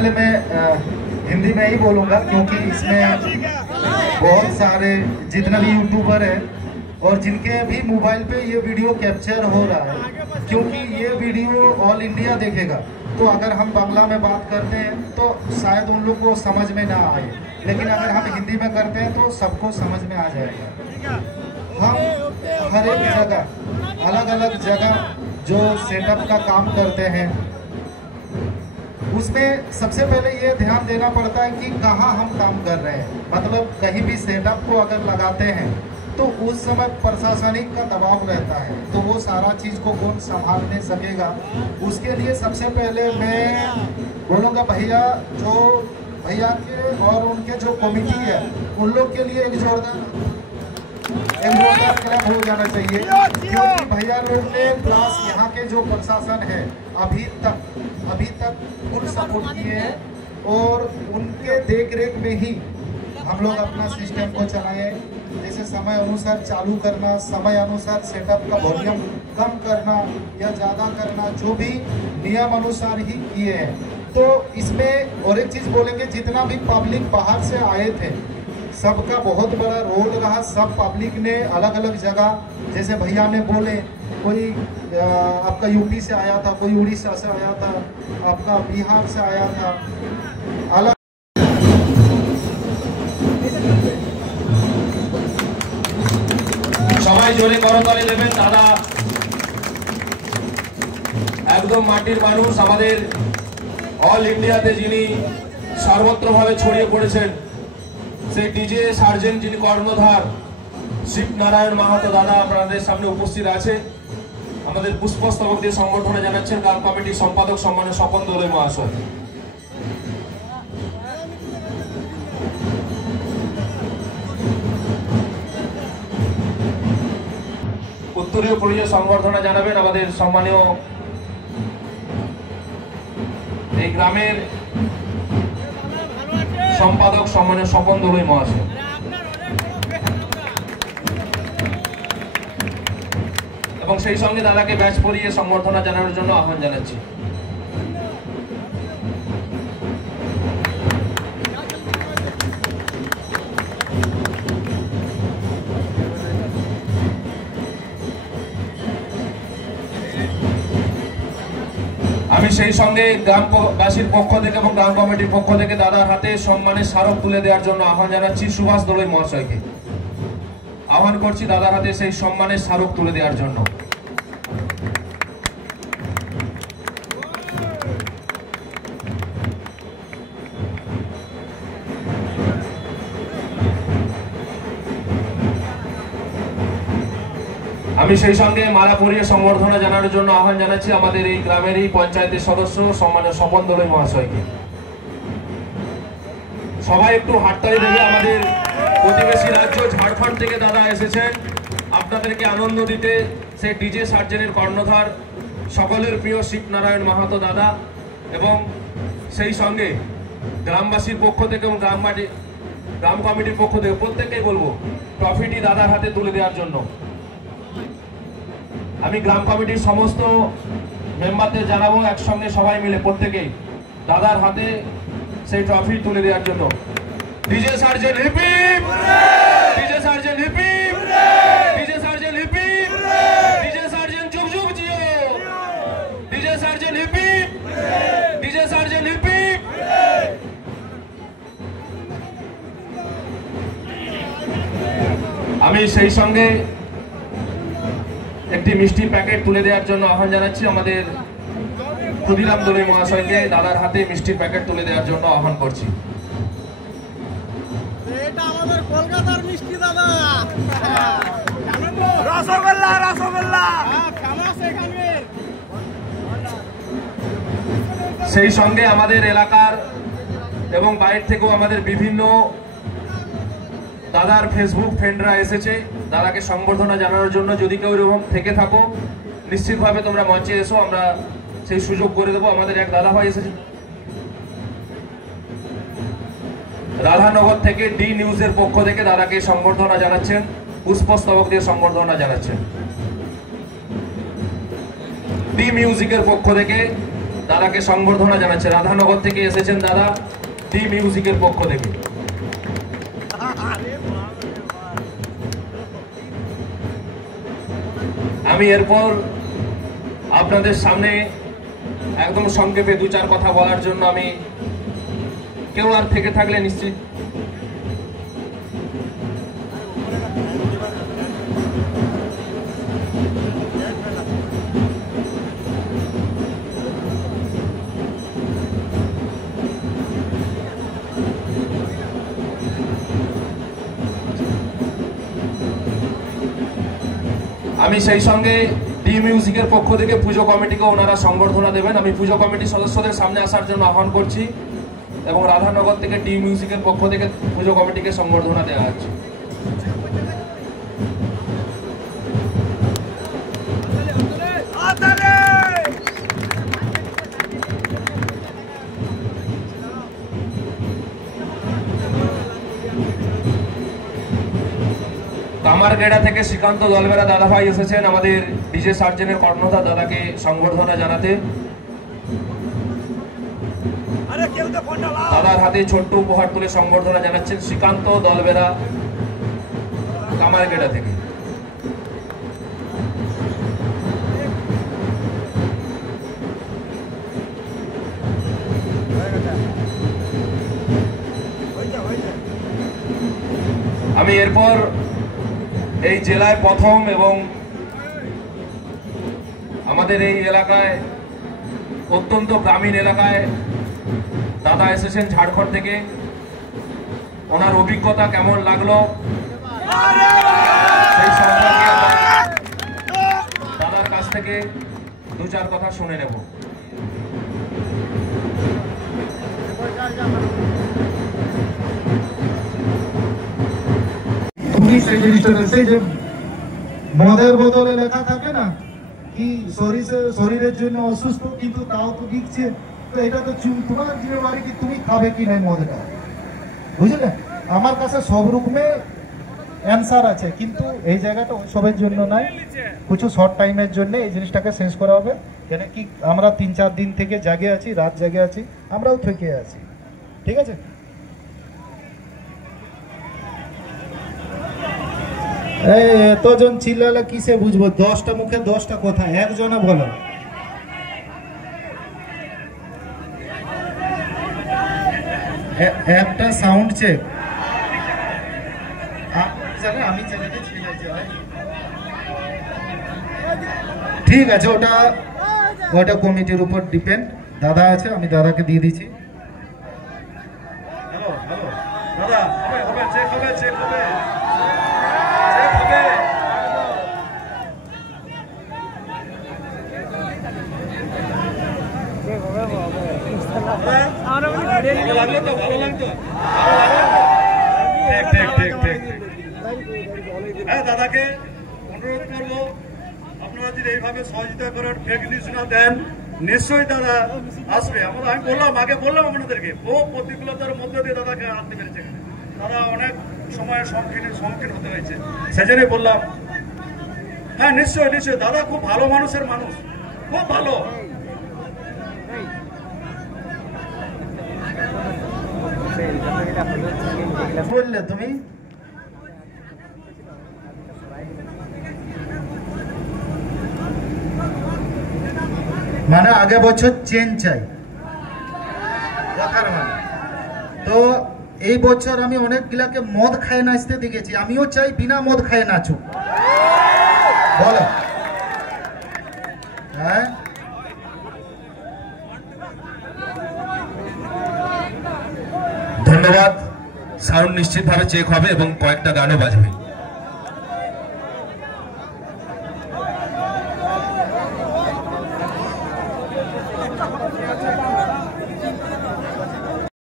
पहले मैं हिंदी में ही बोलूँगा, क्योंकि इसमें बहुत सारे जितने भी यूट्यूबर हैं और जिनके भी मोबाइल पे ये वीडियो कैप्चर हो रहा है, क्योंकि ये वीडियो ऑल इंडिया देखेगा। तो अगर हम बांग्ला में बात करते हैं तो शायद उन लोग को समझ में ना आए, लेकिन अगर हम हिंदी में करते हैं तो सबको समझ में आ जाएगा। हम हर एक जगह अलग अलग जगह जो सेटअप का काम करते हैं, उसमें सबसे पहले ये ध्यान देना पड़ता है कि कहाँ हम काम कर रहे हैं। मतलब कहीं भी सेटअप को अगर लगाते हैं तो उस समय प्रशासनिक का दबाव रहता है, तो वो सारा चीज़ को कौन संभाल नहीं सकेगा। उसके लिए सबसे पहले मैं बोलूँगा भैया के और उनके जो कमेटी है उन लोग के लिए एक जोरदार क्लब हो जाना चाहिए, क्योंकि भैया लोग ने प्लस यहाँ के जो प्रशासन है अभी तक फुल सपोर्ट किए हैं और उनके देख रेख में ही हम लोग अपना सिस्टम को चलाए। जैसे समय अनुसार चालू करना, समय अनुसार सेटअप का वॉल्यूम कम करना या ज़्यादा करना, जो भी नियम अनुसार ही किए हैं। तो इसमें और एक चीज़ बोलेंगे, जितना भी पब्लिक बाहर से आए थे सबका बहुत बड़ा रोल रहा। सब पब्लिक ने अलग अलग जगह, जैसे भैया ने बोले, कोई आपका यूपी से आया था, कोई उड़ीसा से आया था, आपका बिहार से आया था, अलग সবাই জোরে করতালি দেবেন। দাদা একদম মাটির মানুষ, আমাদের অল ইন্ডিয়াতে যিনি সর্বত্রভাবে ছড়িয়ে পড়েছেন সেই ডিজে সার্জেন্ট যিনি কর্ণধার শিবনারায়ণ মাহাতো দাদা আপনাদের সামনে উপস্থিত আছে। আমাদের পুষ্পস্তবক দিয়ে সংবর্ধনা জানাচ্ছেন গান কমিটির সম্পাদক সম্মানীয় স্বপন দোলই মহাশয়। উত্তরীয় পরিচয় সংবর্ধনা জানাবেন আমাদের সম্মানীয় এই গ্রামের সম্পাদক সম্মানীয় স্বপন দোলই মহাশয়। এবং সেই সঙ্গে দাদাকে ব্যাচ পরিয়ে সংবর্ধনা জানানোর জন্য আহ্বান জানাচ্ছি। আমি সেই সঙ্গে গ্রামবাসীর পক্ষ থেকে এবং গ্রাম কমিটির পক্ষ থেকে দাদার হাতে সম্মানের স্মারক তুলে দেওয়ার জন্য আহ্বান জানাচ্ছি সুভাষ দোলই মহাশয়কে। আহ্বান করছি দাদার হাতে সেই সম্মানের স্মারক তুলে দেওয়ার জন্য। আমি সেই সঙ্গে মালা পরিয়ে সংবর্ধনা জানানোর জন্য আহ্বান জানাচ্ছি আমাদের এই গ্রামেরই পঞ্চায়েতের সদস্য সম্মানীয় স্বপন দোলই মহাশয়কে। সবাই একটু হাততালি দেবে। আমাদের প্রতিবেশী রাজ্য ঝাড়খণ্ড থেকে দাদা এসেছেন আপনাদেরকে আনন্দ দিতে। সেই ডিজে সার্জেনের কর্ণধার সকলের প্রিয় শিবনারায়ণ মাহাতো দাদা, এবং সেই সঙ্গে গ্রামবাসীর পক্ষ থেকে এবং গ্রাম কমিটির পক্ষ থেকে প্রত্যেককেই বলবো ট্রফিটি দাদার হাতে তুলে দেওয়ার জন্য। আমি গ্রাম কমিটির সমস্ত মেম্বারদের জানাবো একসঙ্গে সবাই মিলে প্রত্যেকেই দাদার হাতে সেই ট্রফি তুলে দেওয়ার জন্য। DJ sergeant hip hip, DJ sergeant hip hip, DJ sergeant hip hip, DJ sergeant যুগ যুগ Jio, DJ sergeant hip hip, DJ sergeant hip hip. আমি সেই সঙ্গে একটি মিষ্টি প্যাকেট তুলে দেওয়ার জন্য আহ্বান জানাচ্ছি আমাদের ক্ষুদিরাম দোলই মহাশয়কে। দাদার হাতে মিষ্টির প্যাকেট তুলে দেওয়ার জন্য আহ্বান করছি। এটা আমাদের কলকাতার মিষ্টি দাদা, রসগোল্লা রসগোল্লা ফেমাস এখানকার। সেই সঙ্গে আমাদের এলাকার এবং বাইরে থেকেও আমাদের বিভিন্ন দাদার ফেসবুক ফ্রেন্ডরা এসেছে দাদাকে সংবর্ধনা জানানোর জন্য। যদি কেউ এরকম থেকে থাকো নিশ্চিতভাবে তোমরা মঞ্চে এসো, আমরা সেই সুযোগ করে দেবো। আমাদের এক দাদা ভাই এসেছে রাধানগর থেকে, ডি নিউজের পক্ষ থেকে দাদাকে সংবর্ধনা জানাচ্ছেন, পুষ্পস্তবক দিয়ে সংবর্ধনা জানাচ্ছেন। ডি মিউজিকের পক্ষ থেকে দাদাকে সংবর্ধনা জানাচ্ছে। রাধানগর থেকে এসেছেন দাদা, ডি মিউজিকের পক্ষ থেকে। আমি এরপর আপনাদের সামনে একদম সংক্ষেপে 2-4 কথা বলার জন্য আমি, কেউ আর থেকে থাকলে নিশ্চিত আমি সেই সঙ্গে ডি মিউজিকের পক্ষ থেকে পুজো কমিটিকে ওনারা সংবর্ধনা দেবেন। আমি পুজো কমিটির সদস্যদের সামনে আসার জন্য আহ্বান করছি এবং রাধানগর থেকে ডি মিউজিকের পক্ষ থেকে পুজো কমিটিকে সংবর্ধনা দেওয়া হচ্ছে। কামারগেড়া থেকে শ্রীকান্ত দলবেরা দাদাভাই এসেছেন আমাদের ডিজে সার্জেনের কর্ণধার দাদাকে সংবর্ধনা জানাতে। দাদার হাতে ছোট্ট উপহার তুলে সংবর্ধনা জানাচ্ছেন শ্রীকান্ত দলবেরা কামারগেড়া থেকে। আমি এরপর এই জেলায় প্রথম এবং আমাদের এই এলাকায় অত্যন্ত গ্রামীণ এলাকায় দাদা এসেছেন ঝাড়খণ্ড থেকে। ওনার অভিজ্ঞতা কেমন লাগলো সেই সম্পর্কে দাদার কাছ থেকে 2-4 কথা শুনে নেব। সেই যে মদের বোতলে লেখা থাকে না কি শরীরের জন্য অসুস্থ, কিন্তু তাও তো দিচ্ছে, তো এটা তো তোমার জিম্মেদারি কি তুমি খাবে কি নাই মদটা, বুঝলে? আমার কাছে সব রকমের অ্যান্সার আছে, কিন্তু এই জায়গাটা ওইসবের জন্য নাই, কিছু শর্ট টাইমের জন্য এই জিনিসটাকে শেষ করা হবে। কেন কি আমরা 3-4 দিন থেকে জাগে আছি, রাত জাগে আছি, আমরাও থেকে আছি, ঠিক আছে? এতজন চিল্লালে কিসে বুঝবো? 10টা মুখে 10টা কথা, একজনে বলো। একটা সাউন্ড চেক আমি ঠিক আছে, ওটা কমিটির উপর ডিপেন্ড। দাদা আছে, আমি দাদাকে দিয়ে দিচ্ছি। হ্যালো হ্যালো দাদা, হবে চেক হবে, চেক হবে, চেক হবে। ভালো লাগলো তো, ভালো লাগতো। ঠিক ঠিক ঠিক ঠিক। হ্যাঁ, দাদাকে অনুরোধ করবো আপনারা যদি এইভাবে সহযোগিতা করেন, ফেক নিউজ না দেন, নিশ্চয়ই দাদা আসবে। আমি বললাম, আগে বললাম আপনাদেরকে, বহু প্রতিকূলতার মধ্যে দিয়ে দাদাকে আনতে পেরেছে। দাদা অনেক সময়ের সম্মুখীন হতে হয়েছে, সেজন্যই বললাম। হ্যাঁ, নিশ্চয়ই নিশ্চয়ই, দাদা খুব ভালো মানুষের মানুষ, খুব ভালো। বললে তুমি মানে আগে বছর চেঞ্জ চাই, তো এই বছর আমি অনেকগুলাকে মদ খায় নাচতে দেখেছি, আমিও চাই বিনা মদ খায় নাচুক, বলো? হ্যাঁ, ধন্যবাদ। সাউন্ড নিশ্চিতভাবে চেক হবে এবং কয়েকটা গানও বাজবে।